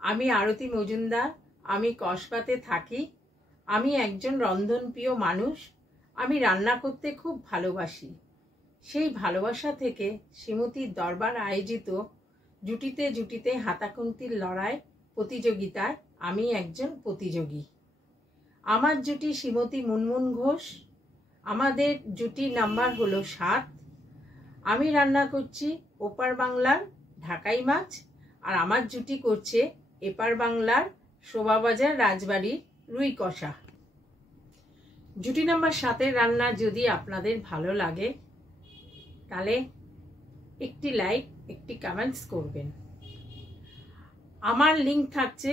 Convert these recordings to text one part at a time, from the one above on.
আমি আরতি মজুমদার। আমি কসবাতে থাকি। আমি একজন রন্ধনপ্রিয় মানুষ। আমি রান্না করতে খুব ভালোবাসি। সেই ভালোবাসা থেকে শ্রীমতীর দরবার আয়োজিত জুটিতে জুটিতে হাতাখুন্তির লড়াই প্রতিযোগিতায় আমি একজন প্রতিযোগী। আমার জুটি শ্রীমতী মুনমুন ঘোষ। আমাদের জুটির নাম্বার হলো 7। আমি রান্না করছি ওপার বাংলার ঢাকাই মাছ, আর আমার জুটি করছে এপার বাংলার শোভাবাজার রাজবাড়ির রুই কষা। জুটি নাম্বার 7-এর রান্না যদি আপনাদের ভালো লাগে তাহলে একটি লাইক, একটি কমেন্টস করবেন। আমার লিঙ্ক থাকছে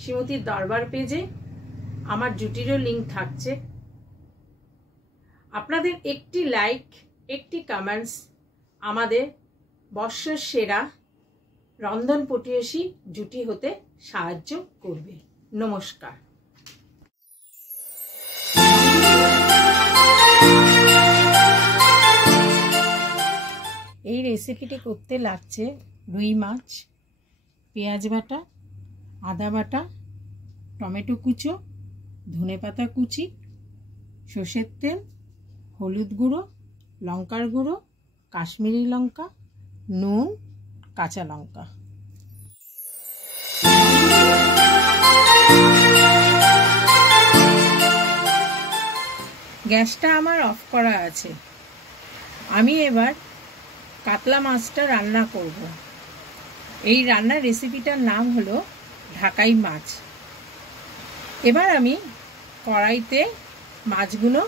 শ্রীমতীর দরবার পেজে, আমার জুটিরও লিঙ্ক থাকছে। আপনাদের একটি লাইক, একটি কমেন্টস আমাদের বর্ষর সেরা রন্ধন পটীয়সী জুটি হতে সাহায্য করবে। নমস্কার। এই রেসিপিটি করতে লাগছে রুই মাছ, পেঁয়াজ বাটা, আদা বাটা, টমেটো কুচো, ধনেপাতা কুচি, সর্ষের তেল, হলুদ গুঁড়ো, লঙ্কার গুঁড়ো, কাশ্মীরি লঙ্কা, নুন, কাঁচা লঙ্কা। গ্যাসটা আমার অফ করা আছে। আমি এবার কাতলা মাছটা রান্না করব। এই রান্নার রেসিপিটার নাম হলো ঢাকাই মাছ। এবার আমি কড়াইতে মাছগুলো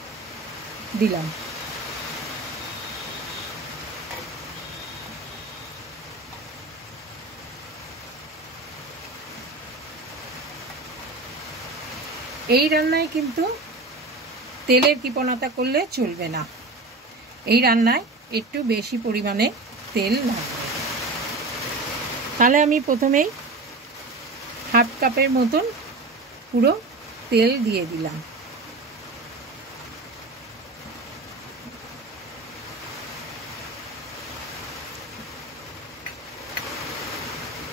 দিলাম। এই রান্নায় কিন্তু তেলের কৃপণতা করলে চলবে না। এই রান্নায় একটু বেশি পরিমাণে তেল লাগবে। তাহলে আমি প্রথমেই হাফ কাপের মতন পুরো তেল দিয়ে দিলাম।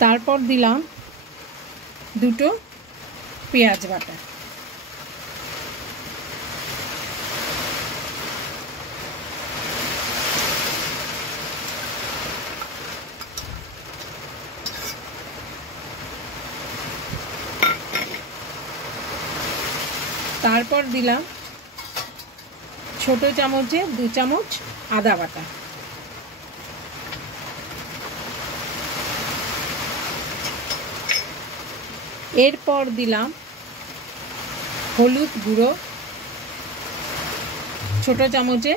তারপর দিলাম 2 পেঁয়াজ বাটা। তারপর দিলাম ছোট চামচে 2 চামচ আদা বাটা। এরপর দিলাম হলুদ গুঁড়ো ছোট চামচে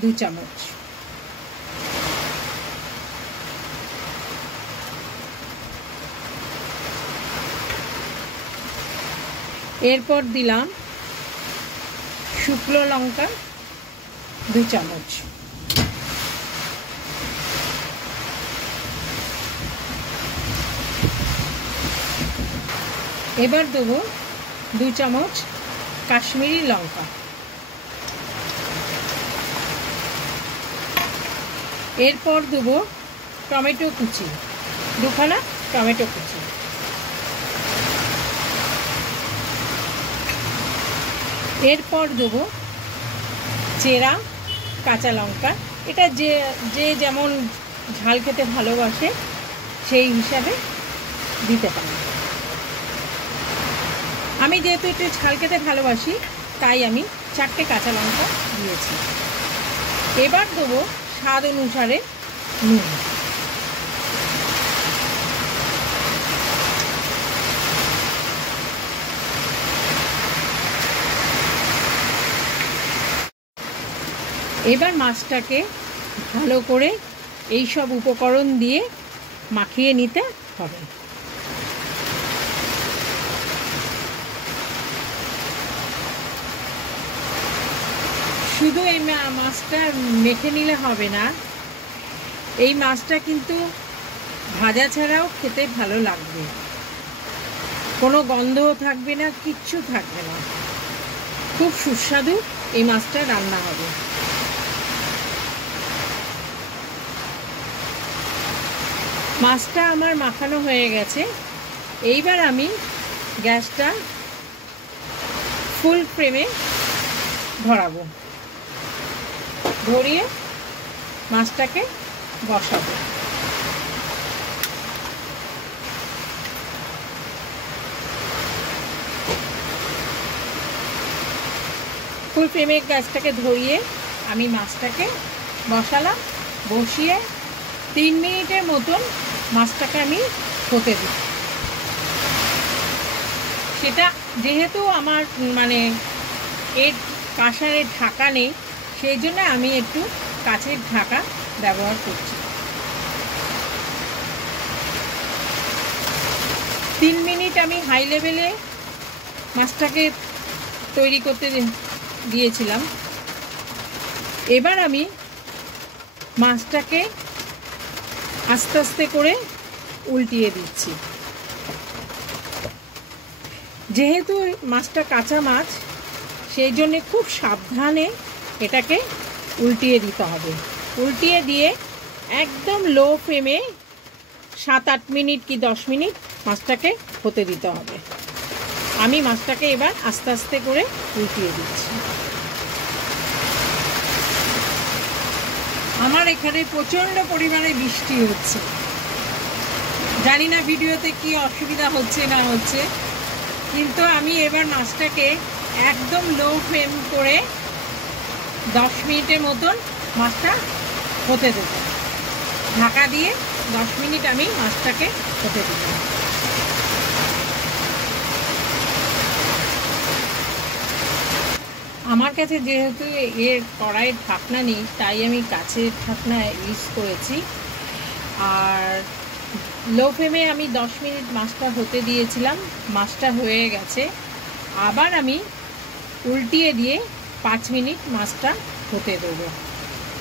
2 চামচ। এরপর দিলাম শুকনো লঙ্কা 2 চামচ। এবার দেবো 2 চামচ কাশ্মীরি লঙ্কা। এরপর দেবো টমেটো কুচি, 2খানা টমেটো কুচি। এরপর দেবো চেরা কাঁচা লঙ্কা। এটা যে যেমন ঝাল খেতে ভালোবাসে সেই হিসাবে দিতে পারে। আমি যেহেতু একটু ঝাল খেতে ভালোবাসি তাই আমি 4টে কাঁচা লঙ্কা দিয়েছি। এবার দেবো স্বাদ অনুসারে নুন। এবার মাছটাকে ভালো করে এই সব উপকরণ দিয়ে মাখিয়ে নিতে হবে। শুধু এই মাছটা মেখে নিলে হবে না, এই মাছটা কিন্তু ভাজা ছাড়াও খেতে ভালো লাগবে। কোনো গন্ধও থাকবে না, কিচ্ছু থাকবে না। খুব সুস্বাদু এই মাছটা রান্না হবে। মাছটা আমার মাখানো হয়ে গেছে। এইবার আমি গ্যাসটা ফুল ফ্লেমে ধরাবো, ধরিয়ে মাছটাকে বসাবো। ফুল ফ্লেমে গ্যাসটাকে ধরিয়ে আমি মাছটাকে বসালাম, বসিয়ে 3 মিনিটের মতন মাছটাকে আমি হতে দিই। সেটা যেহেতু আমার মানে এর কাঁসারের ঢাকা নেই, সেই জন্য আমি একটু কাঁচের ঢাকা ব্যবহার করছি। 3 মিনিট আমি হাই লেভেলে মাছটাকে তৈরি করতে দিয়েছিলাম। এবার আমি মাছটাকে আস্তে আস্তে করে উল্টিয়ে দিচ্ছি। যেহেতু মাছটা কাঁচা মাছ, সেই জন্যে খুব সাবধানে এটাকে উল্টিয়ে দিতে হবে। উল্টিয়ে দিয়ে একদম লো ফ্লেমে 7-8 মিনিট কি 10 মিনিট মাছটাকে হতে দিতে হবে। আমি মাছটাকে এবার আস্তে আস্তে করে উল্টিয়ে দিচ্ছি। আমার এখানে প্রচণ্ড পরিমাণে বৃষ্টি হচ্ছে, জানি না ভিডিওতে কি অসুবিধা হচ্ছে না হচ্ছে, কিন্তু আমি এবার মাছটাকে একদম লো ফ্লেম করে 10 মিনিটের মতন মাছটা হতে দেব। ঢাকা দিয়ে 10 মিনিট আমি মাছটাকে হতে দেব। আমার কাছে যেহেতু এর কড়াইয়ের ঢাকনা নেই, তাই আমি কাচের ঢাকনা ইউজ করেছি। আর লো ফ্লেমে আমি 10 মিনিট মাছটা হতে দিয়েছিলাম, মাছটা হয়ে গেছে। আবার আমি উল্টিয়ে দিয়ে 5 মিনিট মাছটা হতে দেবো।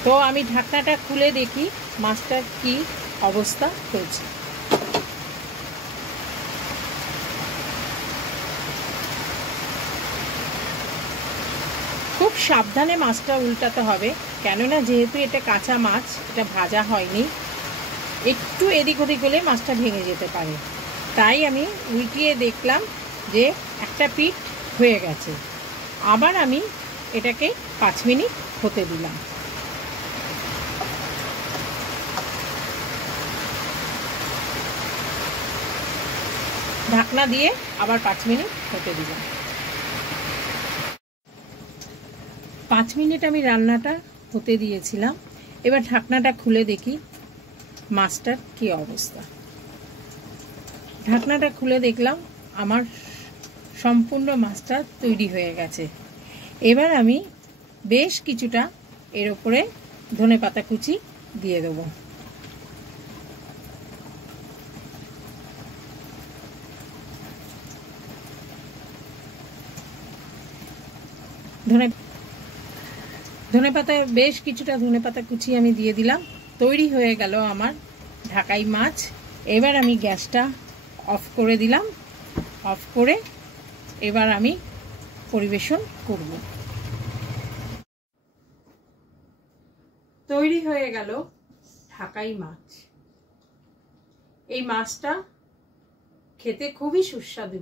তো আমি ঢাকনাটা খুলে দেখি মাছটার কি অবস্থা হয়েছে। খুব সাবধানে মাছটা উল্টাতে হবে, কেননা যেহেতু এটা কাঁচা মাছ, এটা ভাজা হয়নি, একটু এদিক ওদিক হলে মাছটা ভেঙে যেতে পারে। তাই আমি উল্টিয়ে দেখলাম যে একটা পিঠ হয়ে গেছে। আবার আমি এটাকে 5 মিনিট হতে দিলাম। ঢাকনা দিয়ে আবার 5 মিনিট হতে দিলাম। 5 মিনিট আমি রান্নাটা হতে দিয়েছিলাম। এবার ঢাকনাটা খুলে দেখি মাছটার কি অবস্থা। ঢাকনাটা খুলে দেখলাম আমার সম্পূর্ণ মাছটা তৈরি হয়ে গেছে। এবার আমি বেশ কিছুটা এর উপরে ধনেপাতা কুচি দিয়ে দেবো। ধনেপাতা বেশ কিছুটা ধনেপাতা কুচি আমি দিয়ে দিলাম। তৈরি হয়ে গেল আমার ঢাকাই মাছ। এবার আমি গ্যাসটা অফ করে দিলাম। অফ করে এবার আমি পরিবেশন করব। তৈরি হয়ে গেল ঢাকাই মাছ। এই মাছটা খেতে খুবই সুস্বাদু।